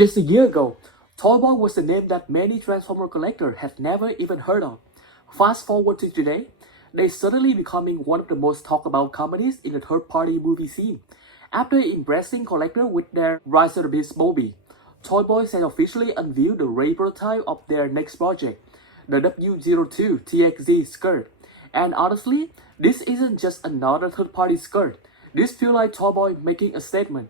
Just a year ago, ToyBoy was a name that many Transformer collectors had never even heard of. Fast forward to today, they're suddenly becoming one of the most talked about companies in the third-party movie scene. After impressing collectors with their Rise of the Beasts movie, ToyBoy has officially unveiled the rare prototype of their next project, the W-02 TXZ Scourge. And honestly, this isn't just another third-party Scourge. This feels like ToyBoy making a statement.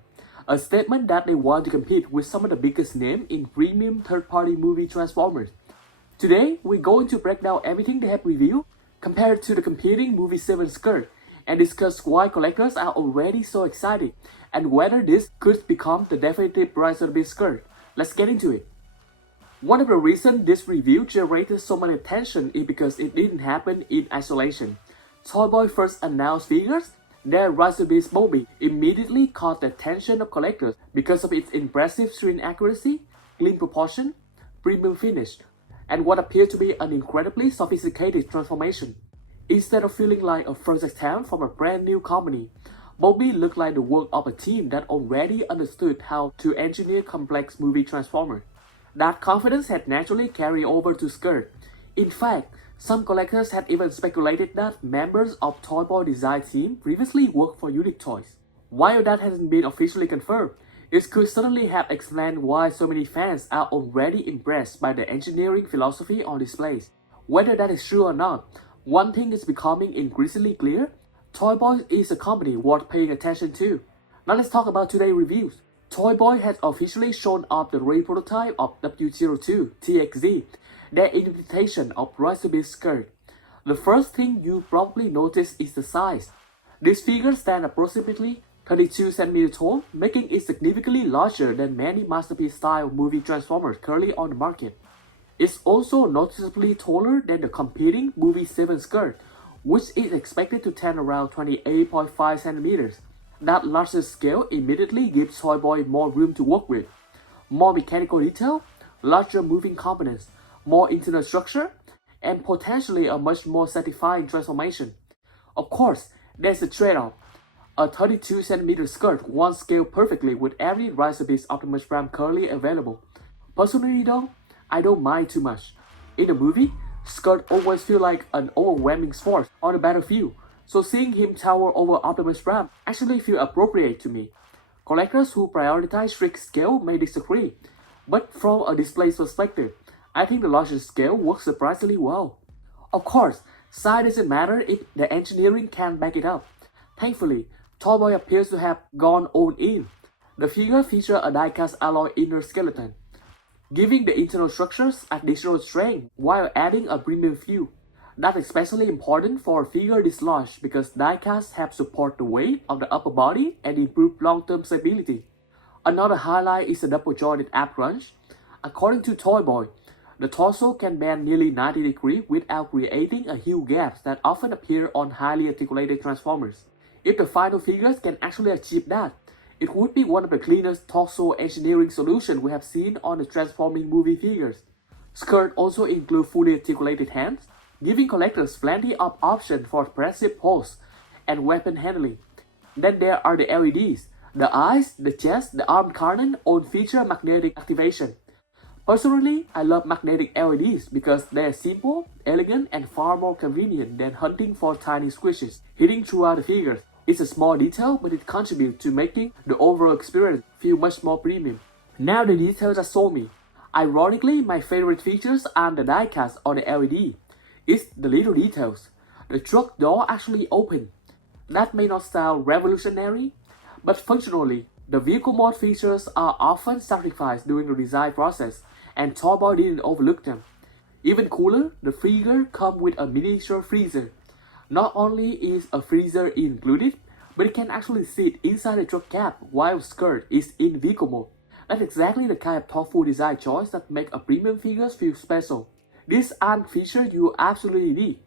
A statement that they want to compete with some of the biggest names in premium third-party movie Transformers. Today, we're going to break down everything they have revealed, compared to the competing Movie7 Scourge, and discuss why collectors are already so excited, and whether this could become the definitive Rise of the Beasts Scourge. Let's get into it. One of the reasons this review generated so much attention is because it didn't happen in isolation. ToyBoy first announced figures. Their Rise of the Beasts movie immediately caught the attention of collectors because of its impressive screen accuracy, clean proportion, premium finish, and what appeared to be an incredibly sophisticated transformation. Instead of feeling like a first attempt from a brand new company, Bobby looked like the work of a team that already understood how to engineer complex movie transformers. That confidence had naturally carried over to Scourge. In fact, some collectors had even speculated that members of ToyBoy design team previously worked for Unique Toys. While that hasn't been officially confirmed, it could certainly have explained why so many fans are already impressed by the engineering philosophy on displays. Whether that is true or not, one thing is becoming increasingly clear: ToyBoy is a company worth paying attention to. Now let's talk about today's reviews. ToyBoy has officially shown off the rare prototype of W-02 TXZ, their interpretation of Rise of the Beasts Scourge. The first thing you probably notice is the size. This figure stands approximately 32 cm tall, making it significantly larger than many masterpiece-style movie Transformers currently on the market. It's also noticeably taller than the competing Movie7 Scourge, which is expected to stand around 28.5 cm. That larger scale immediately gives ToyBoy more room to work with. More mechanical detail, larger moving components, more internal structure, and potentially a much more satisfying transformation. Of course, there's a trade-off. A 32 cm Scourge won't scale perfectly with every Rise of the Beasts Optimus Prime currently available. Personally though, I don't mind too much. In the movie, Scourge always feels like an overwhelming force on the battlefield, so seeing him tower over Optimus Prime actually feels appropriate to me. Collectors who prioritize strict scale may disagree, but from a display perspective, I think the larger scale works surprisingly well. Of course, size doesn't matter if the engineering can back it up. Thankfully, ToyBoy appears to have gone all in. The figure features a die-cast alloy inner skeleton, giving the internal structures additional strength while adding a premium feel. That's especially important for a figure this large because die-casts help support the weight of the upper body and improve long-term stability. Another highlight is the double-jointed ab crunch. According to ToyBoy, the torso can bend nearly 90 degrees without creating a huge gap that often appear on highly articulated Transformers. If the final figures can actually achieve that, it would be one of the cleanest torso engineering solutions we have seen on the transforming movie figures. Skirts also include fully articulated hands, giving collectors plenty of options for impressive pose and weapon handling. Then there are the LEDs. The eyes, the chest, the arm cannon all feature magnetic activation. Personally, I love magnetic LEDs because they're simple, elegant, and far more convenient than hunting for tiny squishes hidden throughout the figures. It's a small detail, but it contributes to making the overall experience feel much more premium. Now the details that sold me. Ironically, my favorite features aren't the diecast or the LED. It's the little details. The truck door actually opened. That may not sound revolutionary, but functionally, the vehicle mode features are often sacrificed during the design process, and ToyBoy didn't overlook them. Even cooler, the figure comes with a miniature freezer. Not only is a freezer included, but it can actually sit inside the truck cab while Scourge is in vehicle mode. That's exactly the kind of thoughtful design choice that make a premium figures feel special. These aren't features you absolutely need.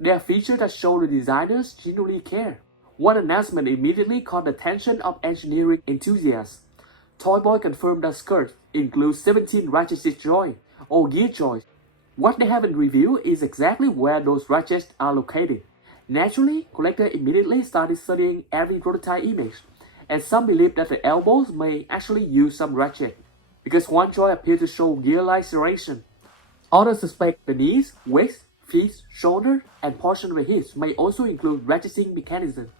They are features that show the designers genuinely care. One announcement immediately caught the attention of engineering enthusiasts. ToyBoy confirmed that Scourge includes 17 ratcheted joints or gear joints. What they haven't revealed is exactly where those ratchets are located. Naturally, collectors immediately started studying every prototype image, and some believe that the elbows may actually use some ratchet. because one joint appears to show gear-like serration. Others suspect the knees, waist, feet, shoulder, and portion of the hips may also include ratcheting mechanism.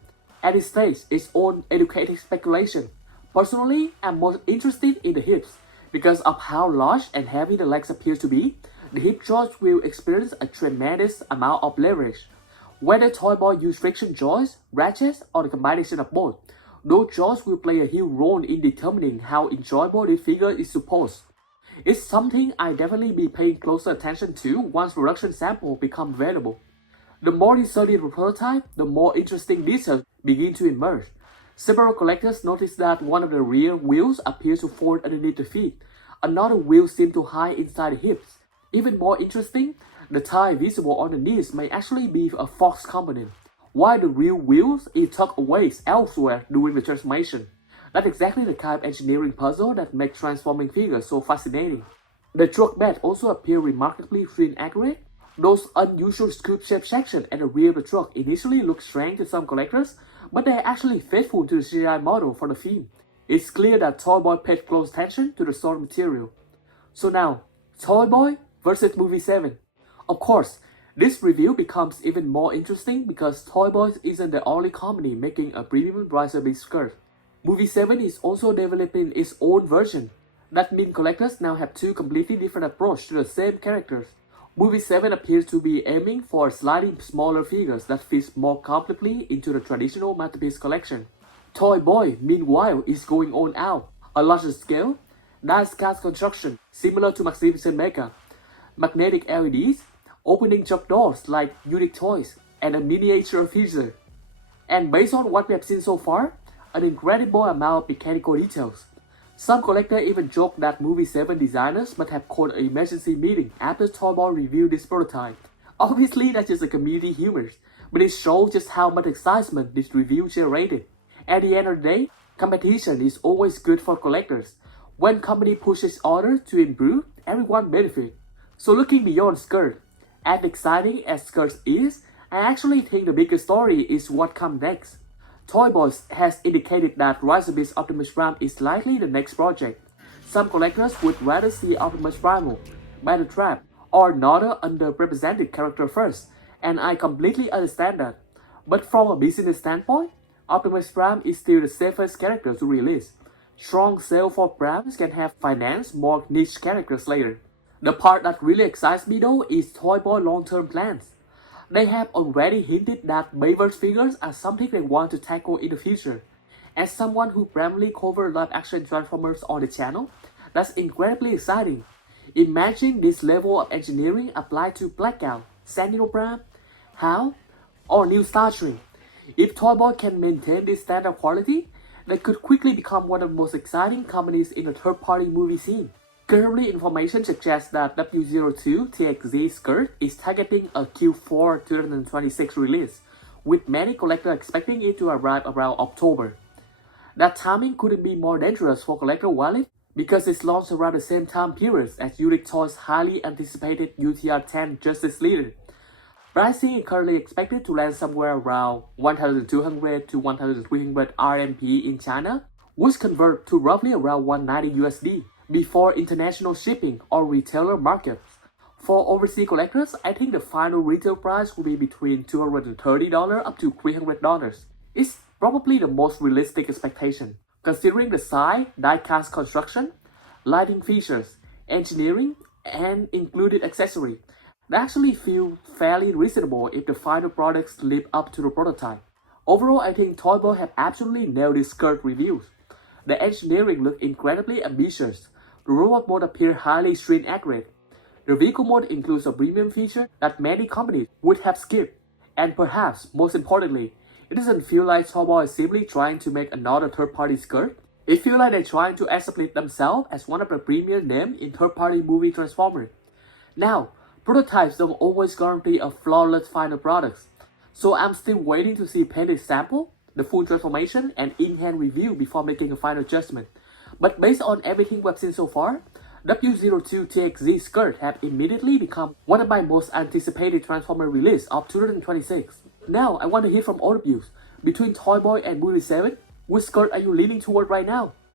At this stage, its own educated speculation. Personally, I'm most interested in the hips. Because of how large and heavy the legs appear to be, the hip joints will experience a tremendous amount of leverage. Whether ToyBoy use friction joints, ratchets, or the combination of both, those joints will play a huge role in determining how enjoyable this figure is supposed. It's something I definitely be paying closer attention to once production samples become available. The more you study the prototype, the more interesting details begin to emerge. Several collectors noticed that one of the rear wheels appears to fold underneath the feet. Another wheel seems to hide inside the hips. Even more interesting, the tie visible on the knees may actually be a forks component, while the rear wheels is tucked away elsewhere during the transformation. That's exactly the kind of engineering puzzle that makes transforming figures so fascinating. The truck bed also appears remarkably thin accurate. Those unusual scoop-shaped sections at the rear of the truck initially look strange to some collectors, but they are actually faithful to the CGI model for the theme. It's clear that ToyBoy paid close attention to the source material. So now, ToyBoy versus Movie7. Of course, this review becomes even more interesting because ToyBoy isn't the only company making a premium ROTB Scourge. Movie7 is also developing its own version. That means collectors now have two completely different approaches to the same characters. Movie7 appears to be aiming for slightly smaller figures that fit more completely into the traditional masterpiece collection. ToyBoy, meanwhile, is going all out. A larger scale, die-cast construction, similar to Magnificent Mega, magnetic LEDs, opening jump doors like unique toys, and a miniature feature. And based on what we have seen so far, an incredible amount of mechanical details. Some collectors even joke that Movie7 designers must have called an emergency meeting after ToyBoy reviewed this prototype. Obviously, that's just a community humor, but it shows just how much excitement this review generated. At the end of the day, competition is always good for collectors. When company pushes others to improve, everyone benefits. So looking beyond Scourge, as exciting as Scourge is, I actually think the bigger story is what comes next. ToyBoy has indicated that Rise of Beasts Optimus Prime is likely the next project. Some collectors would rather see Optimus Primal, Battle Trap, or another underrepresented character first, and I completely understand that. But from a business standpoint, Optimus Prime is still the safest character to release. Strong sales for Primes can have finance more niche characters later. The part that really excites me though is ToyBoy long-term plans. They have already hinted that Bayverse figures are something they want to tackle in the future. As someone who primarily covers live-action Transformers on the channel, that's incredibly exciting. Imagine this level of engineering applied to Blackout, Sentinel Prime, HAL, or New Starscream. If ToyBoy can maintain this standard quality, they could quickly become one of the most exciting companies in the third-party movie scene. Currently, information suggests that W-02 TXZ Scourge is targeting a Q4 2026 release, with many collectors expecting it to arrive around October. That timing couldn't be more dangerous for collector wallets because it's launched around the same time period as Unique Toys' highly anticipated UTR-10 Justice Leader. Pricing is currently expected to land somewhere around 1,200 to 1,300 RMB in China, which convert to roughly around 190 USD. Before international shipping or retailer markets. For overseas collectors, I think the final retail price will be between $230 up to $300. It's probably the most realistic expectation, considering the size, die-cast construction, lighting features, engineering, and included accessory. They actually feel fairly reasonable if the final products live up to the prototype. Overall, I think ToyBoy have absolutely nailed this Scourge reviews. The engineering looked incredibly ambitious. The robot mode appears highly screen accurate. The vehicle mode includes a premium feature that many companies would have skipped. And perhaps, most importantly, it doesn't feel like ToyBoy is simply trying to make another third-party Scourge. It feels like they're trying to establish themselves as one of the premier names in third-party movie Transformers. Now, prototypes don't always guarantee a flawless final product. So I'm still waiting to see painted sample, the full transformation, and in-hand review before making a final judgment. But based on everything we've seen so far, W-02 TXZ Scourge have immediately become one of my most anticipated Transformer release of 2026. Now, I want to hear from all of you. Between ToyBoy and Movie7, which Scourge are you leaning toward right now?